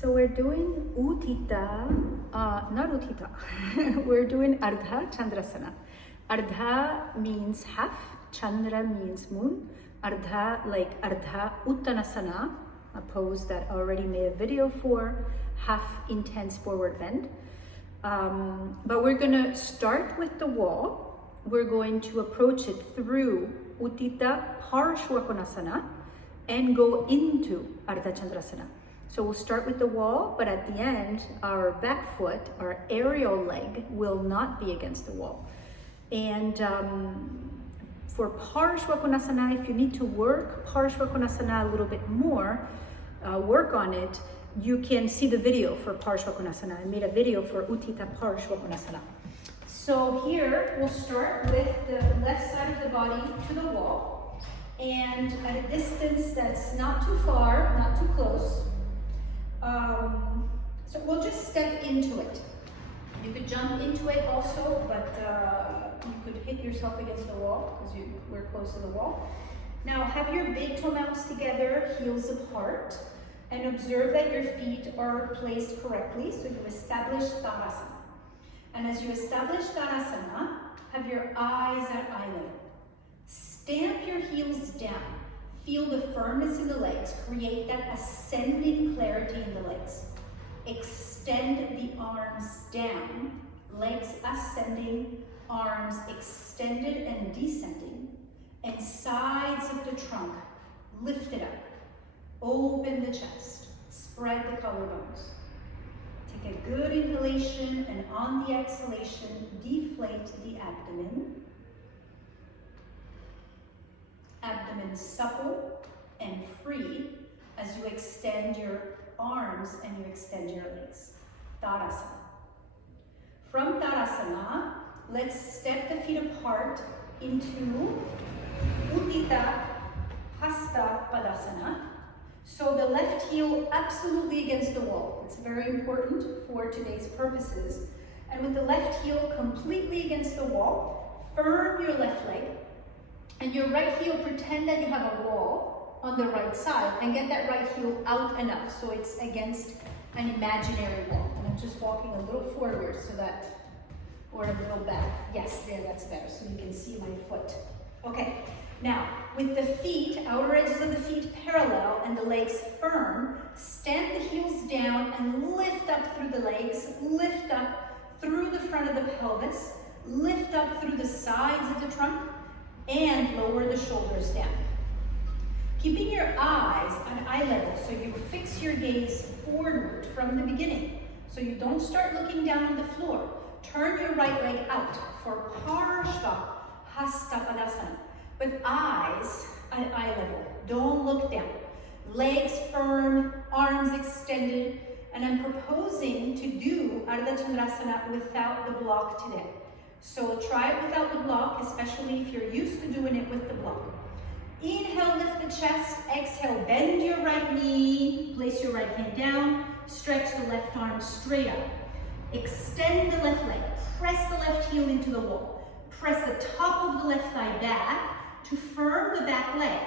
So we're doing not Utthita, we're doing Ardha Chandrāsana. Ardha means half, Chandra means moon. Ardha, like Ardha Uttanasana, a pose that I already made a video for, half intense forward bend. But we're gonna start with the wall. We're going to approach it through Utthita Parshvakonasana and go into Ardha Chandrāsana. So we'll start with the wall, but at the end, our back foot, our aerial leg, will not be against the wall. And for Parshvakonasana, if you need to work Parshvakonasana a little bit more, work on it, you can see the video for Parshvakonasana. I made a video for Utthita Parshvakonasana. So here, we'll start with the left side of the body to the wall, and at a distance that's not too far, not too close. So we'll just step into it. You could jump into it also, but you could hit yourself against the wall because we're close to the wall. Now have your big toe mounts together, heels apart, and observe that your feet are placed correctly. So you establish Tadasana. And as you establish Tadasana, have your eyes at eye level. Stamp your heels down. Feel the firmness in the legs. Create that ascending clarity in the legs. Extend the arms down. Legs ascending, arms extended and descending. And sides of the trunk lifted up. Open the chest. Spread the collarbones. Take a good inhalation, and on the exhalation, deflate the abdomen. Abdomen supple and free as you extend your arms and you extend your legs. Tadasana. From Tadasana, let's step the feet apart into Utthita Hasta Padasana. So the left heel absolutely against the wall. It's very important for today's purposes. And with the left heel completely against the wall, firm your left leg. And your right heel, pretend that you have a wall on the right side and get that right heel out enough so it's against an imaginary wall. And I'm just walking a little forward so that, or a little back. Yes, there, that's better, so you can see my foot. Okay, now with the feet, outer edges of the feet parallel and the legs firm, stamp the heels down and lift up through the legs, lift up through the front of the pelvis, lift up through the sides of the trunk, and lower the shoulders down. Keeping your eyes on eye level, so you fix your gaze forward from the beginning. So you don't start looking down on the floor. Turn your right leg out for Parshva Hasta Padasana. But eyes at eye level, don't look down. Legs firm, arms extended, and I'm proposing to do Ardha Chandrāsana without the block today. So try it without the block, especially if you're used to doing it with the block. Inhale, lift the chest. Exhale, bend your right knee. Place your right hand down. Stretch the left arm straight up. Extend the left leg. Press the left heel into the wall. Press the top of the left thigh back to firm the back leg.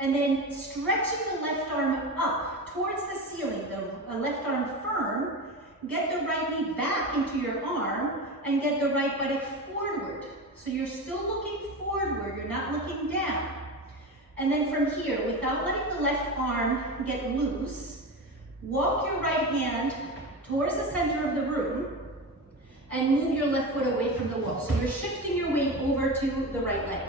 And then stretching the left arm up towards the ceiling, the left arm firm. Get the right knee back into your arm and get the right buttock forward. So you're still looking forward, you're not looking down. And then from here, without letting the left arm get loose, walk your right hand towards the center of the room and move your left foot away from the wall. So you're shifting your weight over to the right leg.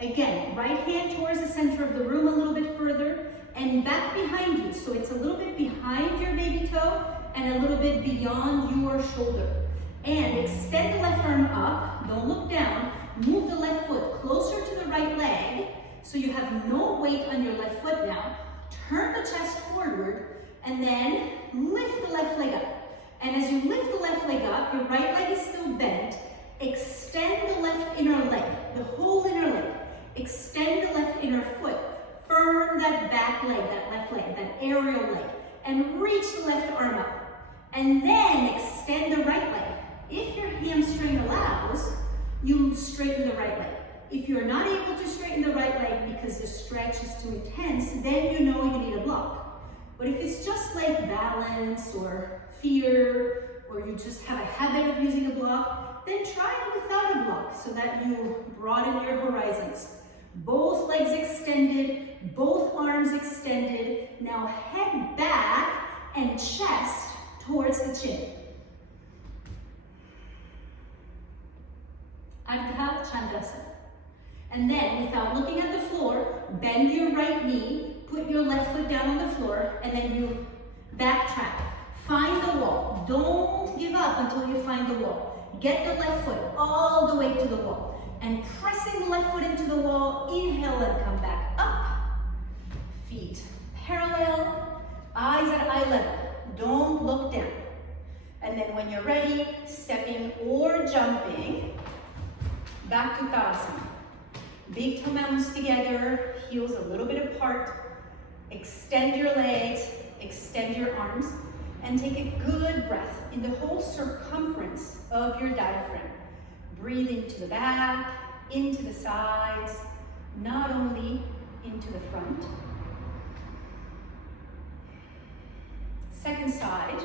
Again, right hand towards the center of the room a little bit further and back behind you. So it's a little bit behind your baby toe and a little bit beyond your shoulder. And extend the left arm up, don't look down, move the left foot closer to the right leg so you have no weight on your left foot now. Turn the chest forward and then lift the left leg up. And as you lift the left leg up, your right leg is still bent. Extend the left inner leg, the whole inner leg. Extend the left inner foot. Firm that back leg, that left leg, that aerial leg. And reach the left arm up. And then extend the right leg. If your hamstring allows, you straighten the right leg. If you're not able to straighten the right leg because the stretch is too intense, then you know you need a block. But if it's just like balance or fear, or you just have a habit of using a block, then try it without a block so that you broaden your horizons. Both legs extended, both arms extended. Now head back and chest towards the chin. Ardha Chandrāsana. And then, without looking at the floor, bend your right knee, put your left foot down on the floor, and then you backtrack. Find the wall. Don't give up until you find the wall. Get the left foot all the way to the wall. And pressing the left foot into the wall, inhale and come back up. Feet parallel, eyes at eye level. Don't look down. And then when you're ready, stepping or jumping, back to Tadasana. Big toe mountains together, heels a little bit apart. Extend your legs, extend your arms, and take a good breath in the whole circumference of your diaphragm. Breathe into the back, into the sides, not only into the front. Second side.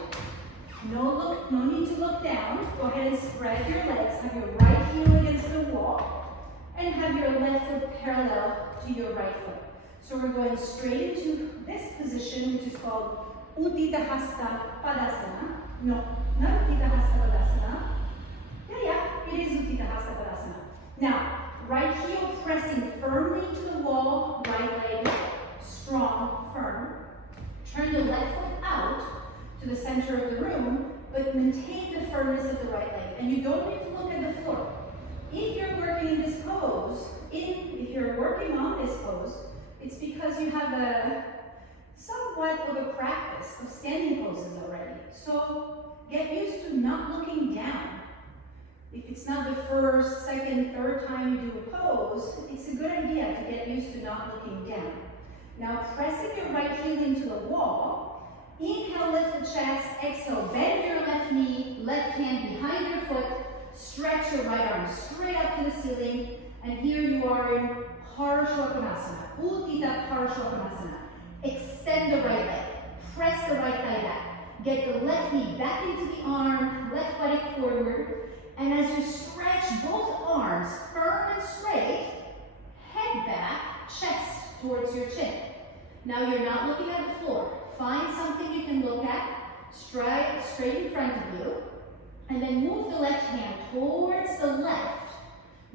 No need to look down. Go ahead and spread your legs. Have your right heel against the wall and have your left foot parallel to your right foot. So we're going straight into this position, which is called Uttita Hasta Padasana. No, not Uttita Hasta Padasana. Yeah, it is Uttita Hasta Padasana. Now, right heel pressing firmly to the wall, right leg strong, firm. Turn the left foot out to the center of the room, but maintain the firmness of the right leg. And you don't need to look at the floor. If you're working in this pose, if you're working on this pose, it's because you have a somewhat of a practice of standing poses already. So get used to not looking down. If it's not the first, second, third time you do a pose, it's a good idea to get used to not looking down. Now pressing your right heel into the wall, inhale, lift the chest, exhale, bend your left knee, left hand behind your foot, stretch your right arm straight up to the ceiling, and here you are in Parshvakonasana, Uttita Parshvakonasana. Extend the right leg, press the right thigh back, get the left knee back into the arm, left buttock forward, and as you stretch both arms firm and straight, head back, chest towards your chin. Now you're not looking at the floor. Find something you can look at, straight in front of you, and then move the left hand towards the left,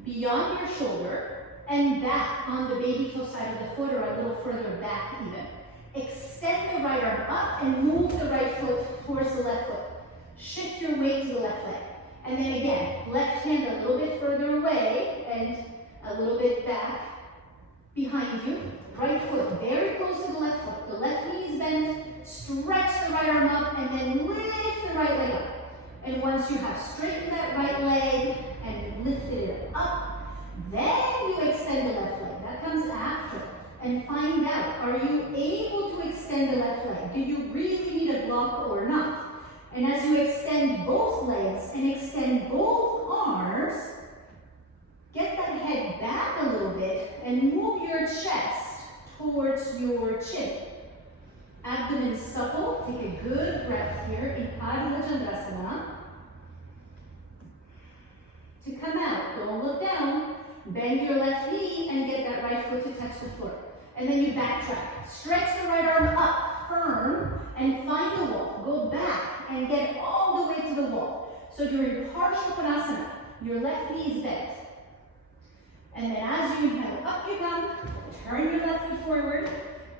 beyond your shoulder, and back on the baby toe side of the foot or a little further back even. Extend the right arm up and move the right foot towards the left foot. Shift your weight to the left leg. And then again, left hand a little bit further away and a little bit back behind you. Right foot very close to the left foot. The left knee is bent. Stretch the right arm up and then lift the right leg up. And once you have straightened that right leg and lifted it up, then you extend the left leg. That comes after. And find out, are you able to extend the left leg? Do you really need a block or not? And as you extend both legs and extend both arms, get that head back a little bit and move your chest towards your chin. Abdomen supple. Take a good breath here in Ardha Chandrāsana. To come out, don't look down. Bend your left knee and get that right foot to touch the floor. And then you backtrack. Stretch the right arm up, firm, and find the wall. Go back and get all the way to the wall. So you're in Parshvakonasana. Your left knee is bent. And then as you inhale, up you come. Turn your left foot forward.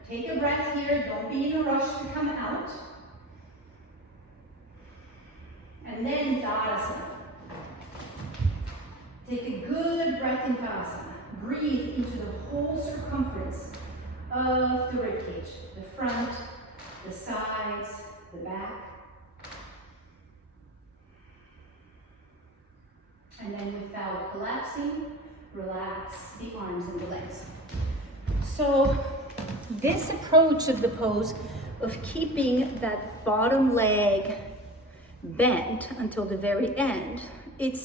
Take a breath here. Don't be in a rush to come out. And then Tadasana. Take a good breath in Tadasana. Breathe into the whole circumference of the ribcage. The front, the sides, the back. And then without collapsing, relax the arms and the legs. So this approach of the pose of keeping that bottom leg bent until the very end, it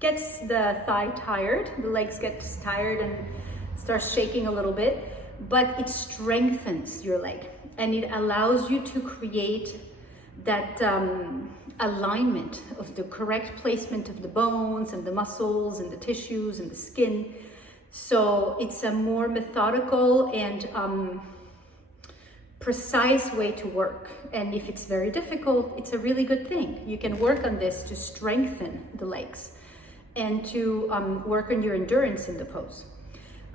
gets the thigh tired, the legs get tired and starts shaking a little bit, but it strengthens your leg. and it allows you to create that alignment of the correct placement of the bones and the muscles and the tissues and the skin. So it's a more methodical and precise way to work. And if it's very difficult, it's a really good thing. You can work on this to strengthen the legs and to work on your endurance in the pose.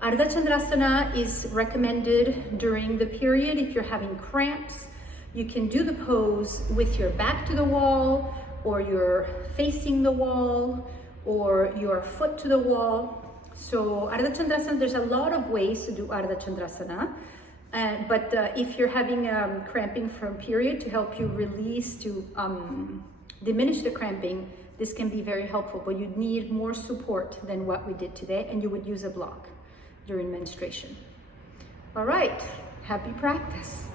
Ardha Chandrāsana is recommended during the period if you're having cramps. You can do the pose with your back to the wall, or you're facing the wall, or your foot to the wall. So Ardha Chandrāsana, there's a lot of ways to do Ardha Chandrāsana. But if you're having cramping from period, to help you release, to diminish the cramping, this can be very helpful, but you'd need more support than what we did today, and you would use a block during menstruation. All right, happy practice.